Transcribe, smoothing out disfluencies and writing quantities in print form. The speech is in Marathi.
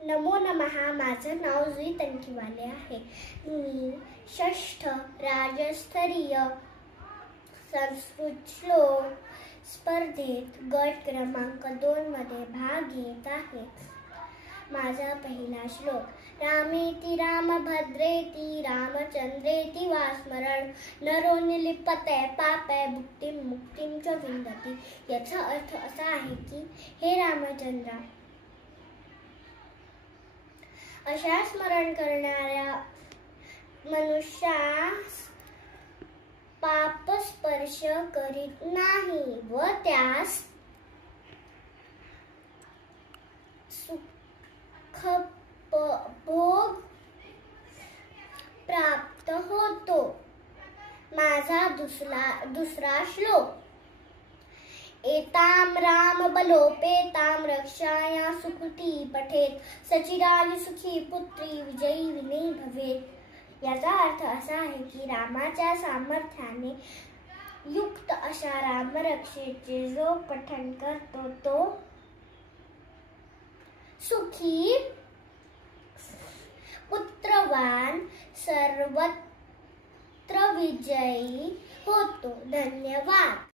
नमो नमः. माझं नाव जुई तनकीवाले आहे. मी 6th राज्यस्तरीय संस्कृत श्लोक स्पर्धेत गट क्रमांक 2 मध्ये भाग घेत आहे. माझा पहिला श्लोक. रामेति रामभद्रेति रामचंद्रेति वा स्मरण नरो निलिप्यते पापे भुक्तिं मुक्तिं च विंदति. याचा अर्थ असा आहे की हे रामचंद्रा, अशा स्मरण करणाऱ्या मनुष्यास पाप स्पर्श करीत नाही व त्यास सुख भोग प्राप्त होतो. माझा दुसरा श्लोक. एताम राम बलोपेताम रक्षाया सुकृती पठेत सचिरायु सुखी पुत्री विजयी विनयी भवेत. याचा अर्थ असा आहे की रामाच्या सामर्थ्याने युक्त अशा रामरक्षेचे जो पठण करतो तो सुखी, पुत्रवान, सर्वत्र विजयी होतो. धन्यवाद.